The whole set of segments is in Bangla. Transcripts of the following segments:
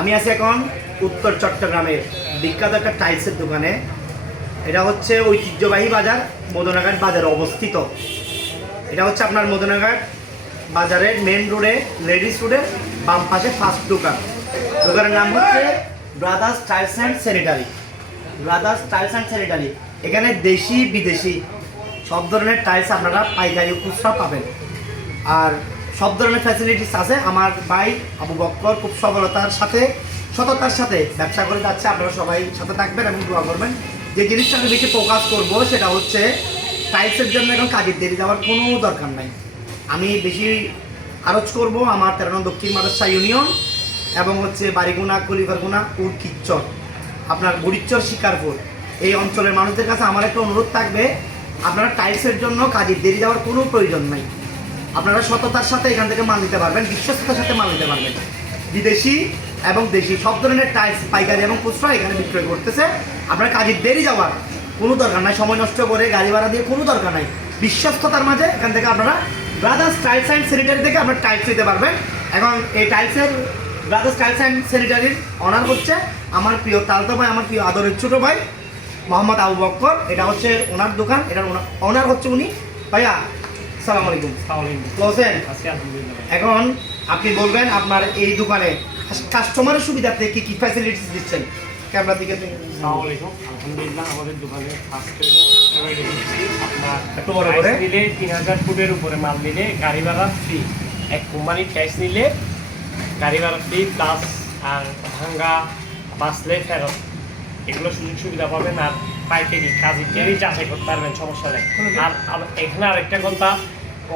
আমি আছি এখন উত্তর চট্টগ্রামের বিখ্যাত একটা টাইলসের দোকানে। এটা হচ্ছে ঐতিহ্যবাহী বাজার, মদনাঘাট বাজারে অবস্থিত। এটা হচ্ছে আপনার মদনাঘাট বাজারের মেন রোডে, লেডিস রোডের বাম পাশে ফার্স্ট দোকান। দোকানের নাম হচ্ছে brothers tiles and sanitary. Brothers tiles and sanitary. এখানে দেশি বিদেশি সব ধরনের টাইলস আপনারা পাইকারি খুচরা পাবেন, আর সব ধরনের ফ্যাসিলিটিস আছে। আমার ভাই আবু বক্কর খুব সফলতার সাথে, সততার সাথে ব্যবসা করে যাচ্ছে। আপনারা সবাই সাথে থাকবেন এবং দোয়া করবেন। যে জিনিসটা আমি বেশি ফোকাস করবো সেটা হচ্ছে টাইলসের জন্য এখন কাজের দেরি যাওয়ার কোনো দরকার নাই। আমি বেশি আরজ করব আমার 13 নং দক্ষিণ মাদ্রাসা ইউনিয়ন এবং হচ্ছে বাড়িগুনা, কলিবারগুনা, উরকিচ্চর, আপনার বুড়িচ্চর, শিকারপুর এই অঞ্চলের মানুষদের কাছে আমার একটা অনুরোধ থাকবে, আপনারা টাইলসের জন্য কাজের দেরি যাওয়ার কোনো প্রয়োজন নাই। আপনারা সততার সাথে এখান থেকে মাল নিতে পারবেন, বিশ্বস্ততার সাথে মাল নিতে পারবেন। বিদেশি এবং দেশি সব ধরনের টাইলস পাইকারি এবং খুচরা এখানে বিক্রয় করতেছে। আপনার কাজের দেরি যাওয়ার কোনো দরকার নাই, সময় নষ্ট করে গাড়ি ভাড়া দিয়ে কোনো দরকার নাই। বিশ্বস্ততার মাঝে এখান থেকে আপনারা ব্রাদার্স টাইলস অ্যান্ড স্যানিটারি থেকে আপনারা টাইলস নিতে পারবেন। এখন এই টাইলসের ব্রাদার্স টাইলস অ্যান্ড স্যানিটারির অনার হচ্ছে আমার প্রিয় তালতো ভাই, আমার প্রিয় আদরের ছোটো ভাই মোহাম্মদ আবু বক্কর। এটা হচ্ছে ওনার দোকান, এটার ওনার হচ্ছে উনি। ভাইয়া আসসালামু আলাইকুম। বলছেন এখন আপনি বলবেন আপনার এই দোকানে কাস্টমারের সুবিধাতে কি কি ফ্যাসিলিটিস দিচ্ছেন? ক্যামেরার দিকে আলহামদুলিল্লাহ, আমাদের দোকানে ফার্স্ট আপনার একটু বড় করে নিলে 3000 ফুটের উপরে মাল নিলে গাড়ি ভাড়া ফ্রি। এক কোম্পানির ট্যাক্স নিলে গাড়ি ভাড়া ফ্রি, প্লাস আর ভাঙ্গা বাঁচলে ফেরত, এগুলো সুযোগ সুবিধা পাবেন। আর পাইকারি কাজের যাচাই করতে পারবেন, সমস্যা নেই। আর এখানে আরেকটা কথা,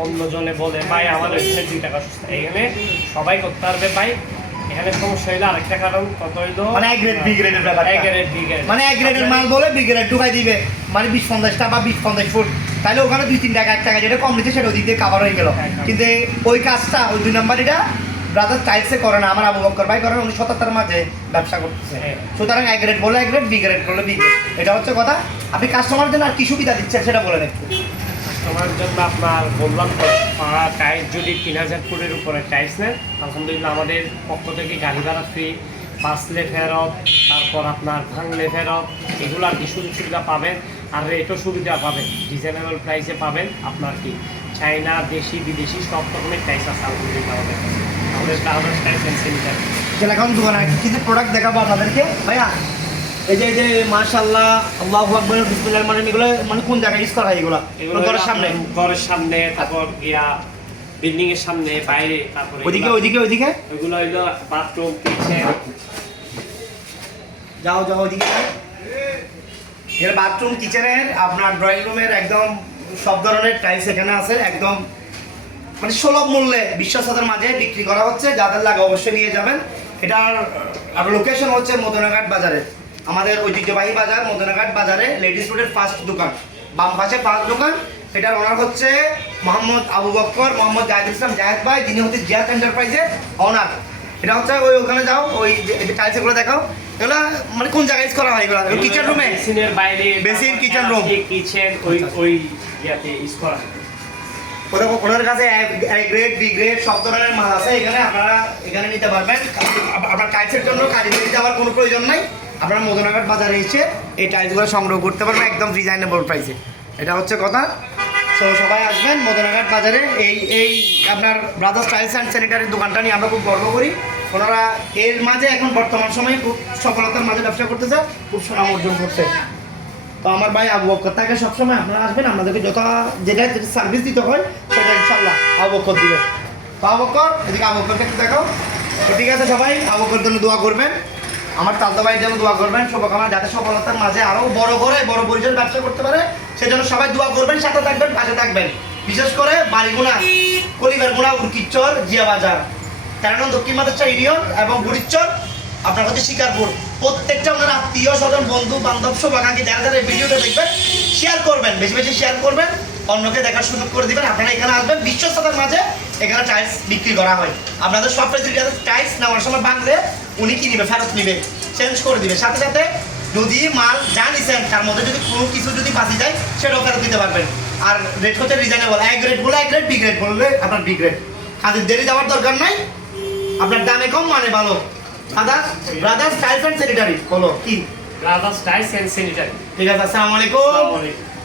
অন্যজনে বলে ভাই আমাদের এখানে 2 টাকা সস্তা, এখানে সবাই করতে পারবে ভাই। এখানে সমস্যা হইলে আরেকটা কারণ কত হইলো, মানে এক গ্রেড বি গ্রেডের ব্যাপার, এক গ্রেড বি গ্রেড, মানে এক গ্রেডের মাল বলে বি গ্রেড ঢুকাই দিবে, মানে 20-50 টাকা বা 20-50 ফুট, তাহলে ওখানে 2-3 টাকা 1 টাকা যেটা কম নিচ্ছে সেটা ওদিক দিয়ে কাভার হয়ে গেল। কিন্তু ওই কাজটা ওই 2 নাম্বার এটা ব্রাদার্স টাইলসে করে না, আমার আবু বক্কর ভাই করেন, উনি সততার মাঝে ব্যবসা করতেছে। সুতরাং এক গ্রেড বলে এক গ্রেড, বি গ্রেড বলে বি গ্রেড, এটা হচ্ছে কথা। আপনি কাস্টমারের জন্য আর কি সুবিধা দিচ্ছেন সেটা বলে দেখুন। কাস্টমারের জন্য আপনার বললাম তো, টাইলস যদি 3000 ফুটের উপরে টাইলস নেন, আলহামদুলিল্লাহ আমাদের পক্ষ থেকে গাড়ি ভাড়া ফ্রি, বাঁচলে ফেরত, তারপর আপনার ভাঙলে ফেরত, এগুলো আর কি সুযোগ সুবিধা পাবেন। আর রেটও সুবিধা পাবেন, রিজনেবল প্রাইসে পাবেন। আপনার কি চাইনা, দেশি, বিদেশি সব রকমের টাইলস আছে আলহামদুলিল্লাহ আমাদের কাছে। আমাদের ব্রাদার্স টাইলস অ্যান্ড স্যানিটারি। যেটা এখন দোকানে কি যে প্রোডাক্ট দেখাবো আপনাদেরকে ভাইয়া, এই যে মাশাআল্লাহ, আল্লাহু আকবার, বিসমিল্লাহির রহমানির রহিম, এগুলো মানে কোন জায়গায় ইউজ করা হয়? এগুলো ঘরের সামনে, ঘরের সামনে, তারপর বিল্ডিং এর সামনে, বাইরে, তারপর ওইদিকে ওইদিকে ওইদিকে এগুলো হইলো বাথরুম, কিচেন। যাও যাও ওইদিকে। এর বাথরুম, কিচেনের, আপনার ড্রয়িং রুমের একদম সব ধরনের টাইলস এখানে আছে। একদম মানে সুলভ মূল্যে বিশ্বস্ততার মাঝে বিক্রি করা হচ্ছে। যাদের লাগে অবশ্যই নিয়ে যাবেন। এটার আর লোকেশন হচ্ছে মদনাঘাট বাজারে, আমাদের ঐতিহ্যবাহী বাজার মদনাঘাট বাজারে লেডিস রোডের ফার্স্ট দোকান, বাম পাশে ফার্স্ট দোকান। এটার ওনার হচ্ছে মোহাম্মদ আবু বক্কর, মোহাম্মদ জাহিদুল ইসলাম জাহেদ ভাই, যিনি হচ্ছে জিয়াদ এন্টারপ্রাইজের ওনার। এটা হচ্ছে ওখানে যাও, ওই যে টাইলস এগুলো দেখাও। এগুলো মানে কোন জায়গায় ইউজ করা হয়? এগুলো কিচেন রুমে, বেসিনের বাইরে, বেসিন, কিচেন রুম, কিচেন, ওই ইয়াতে ইউজ করা হয়। ওনার কাছে এ গ্রেড, বি গ্রেড সব ধরনের মাল আছে। এখানে আপনারা এখানে নিতে পারবেন। আপনার টাইলসের জন্য কারিগরি যাওয়ার কোনো প্রয়োজন নাই। আপনারা মদনাঘাট বাজারে এসে এই টাইলসগুলো সংগ্রহ করতে পারবেন একদম রিজনেবল প্রাইসে। এটা হচ্ছে কথা। সো সবাই আসবেন মদনাঘাট বাজারে। এই আপনার ব্রাদার্স টাইলস অ্যান্ড স্যানিটারির দোকানটা নিয়ে আমরা খুব গর্ব করি। ওনারা এর মাঝে এখন বর্তমান সময়ে খুব সফলতার মাঝে ব্যবসা করতেছে, খুব সুনাম অর্জন করছে। তো আমার ভাই আবু বক্কর থাকে সবসময়, আপনারা আসবেন, আপনাদেরকে যেটা সার্ভিস দিতে হয় সেটা ইনশাল্লাহ আবু বক্কর দিবে। তো আবু বক্কর, এদিকে আবু বক্করকে একটু দেখাও। তো ঠিক আছে, সবাই আবু বক্কর জন্য দোয়া করবেন, আমার তালদা ভাইয়ের জন্য দোয়া করবেন। শুভকামনা যাতে সফলতার মাঝে আরও বড় করে বড় পরিসরে ব্যবসা করতে পারে, সেজন্য সবাই দোয়া করবেন, সাথে থাকবেন, পাশে থাকবেন। বিশেষ করে বাড়িগুনা, কলিবারগুনা, উরকিচ্চর, জিয়া বাজার, 13 নং দক্ষিণ মাদ্রাসা ইউনিয়ন এবং বুড়িচ্চর, আপনার হচ্ছে শিকারপুর। প্রত্যেকটা আপনার আত্মীয় স্বজন, বন্ধু বান্ধব, শুভাকাঙ্ক্ষী যারা যারা এই ভিডিওটা দেখবেন শেয়ার করবেন, বেশি বেশি শেয়ার করবেন, অন্যকে দেখার সুযোগ করে দিবেন। আপনারা এখানে আসবেন, বিশ্বস্ততার মাঝে এখানে টাইলস বিক্রি করা হয়। আপনাদের সব ফ্যাসিলিটি আছে। টাইলস নেওয়ার সময় ভাঙলে উনি কি নিবে, ফেরত নিবে, চেঞ্জ করে দিবে। সাথে সাথে যদি মাল যা নিছেন তার মধ্যে যদি কোনো কিছু যদি বাঁচি যায় সেটাও ফেরত দিতে পারবেন। আর রেট হচ্ছে রিজনেবল। এক গ্রেড বলে এক গ্রেড, বি গ্রেড বললে আপনার বি গ্রেড। কাজের দেরি যাওয়ার দরকার নাই, আপনার দামে কম মানে ভালো। ব্রাদার্স টাইলস অ্যান্ড স্যানিটারি বলো কি? Brothers tiles and sanitary. ঠিক আছে, আসসালামু আলাইকুম। আসসালামু আলাইকুম।